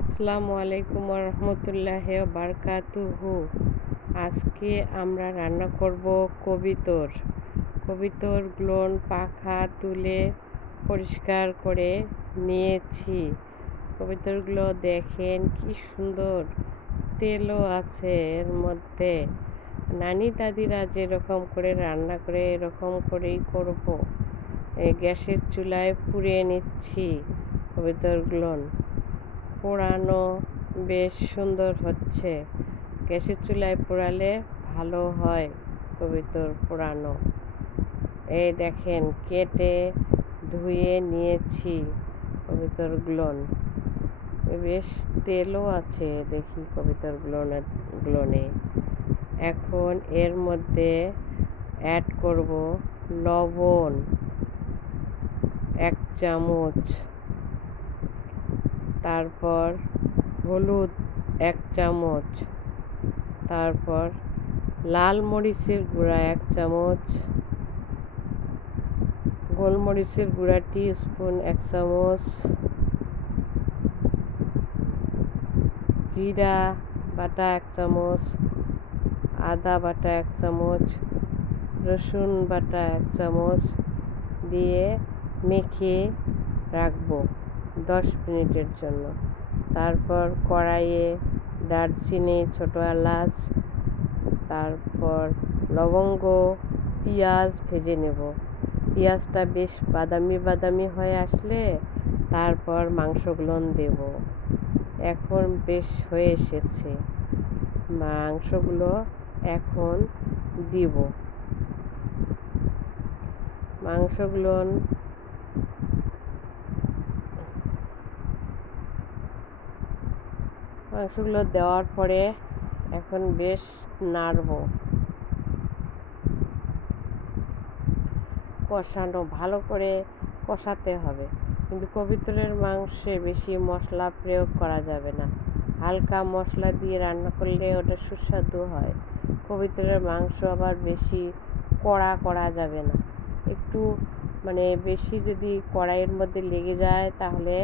আসসালামু আলাইকুম রহমতুল্লাহি বারকাতুহু। আজকে আমরা রান্না করব কবিতরগুলো পাখা তুলে পরিষ্কার করে নিয়েছি। কবিতরগুলো দেখেন কি সুন্দর, তেলও আছে এর মধ্যে। নানি দাদিরা যেরকম করে রান্না করে এরকম করেই করব। এই গ্যাসের চুলায় পুড়িয়ে নিচ্ছি কবিতরগুলো। পোড়ানো বেশ সুন্দর হচ্ছে। গ্যাসের চুলায় পোড়ালে ভালো হয় কবিতর পোড়ানো। এই দেখেন কেটে ধুয়ে নিয়েছি কবিতরগুলো। বেশ তেলও আছে দেখি কবিতরগুলোনে। এখন এর মধ্যে অ্যাড করব লবণ 1 চামচ, তারপর হলুদ 1 চামচ, তারপর লাল মরিচের গুঁড়া 1 চামচ, গোলমরিচের গুঁড়া টিস্পুন 1 চামচ, জিরা বাটা 1 চামচ, আদা বাটা 1 চামচ, রসুন বাটা 1 চামচ দিয়ে মেখে রাখবো 10 মিনিটের জন্য। তারপর কড়াইয়ে দারচিনি, ছোটো এলাচ, তারপর লবঙ্গ, পেঁয়াজ ভেজে নেব। পেঁয়াজটা বেশ বাদামি হয়ে আসলে তারপর মাংসগুলো দেব। এখন বেশ হয়ে এসেছে, মাংসগুলো এখন দিব। মাংসগুলো দেওয়ার পরে এখন বেশ নাড়ব। কষানো, ভালো করে কষাতে হবে, কিন্তু কবিতরের মাংসে বেশি মশলা প্রয়োগ করা যাবে না। হালকা মশলা দিয়ে রান্না করলে ওটা সুস্বাদু হয়। কবিতরের মাংস আবার বেশি কড়া করা যাবে না। একটু বেশি যদি কড়াইয়ের মধ্যে লেগে যায় তাহলে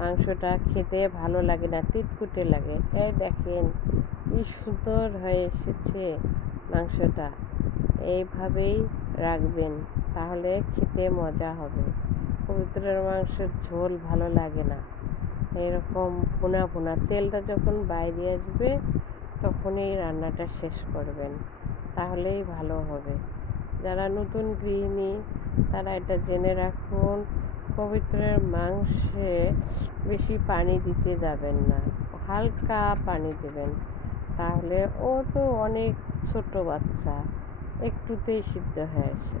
মাংসটা খেতে ভালো লাগে না, তিতকুটে লাগে। এই দেখেন কি সুন্দর হয়ে এসেছে মাংসটা। এইভাবেই রাখবেন, তাহলে খেতে মজা হবে। কবুতরের মাংসের ঝোল ভালো লাগে না, এরকম ভুনা তেলটা যখন বাইরে আসবে তখনই রান্নাটা শেষ করবেন, তাহলেই ভালো হবে। যারা নতুন গৃহিণী তারা এটা জেনে রাখুন, কবুতরের মাংসে বেশি পানি দিতে যাবেন না, হালকা পানি দেবেন। তাহলে ও তো অনেক ছোট বাচ্চা, একটুতেই সিদ্ধ হয়ে আসে।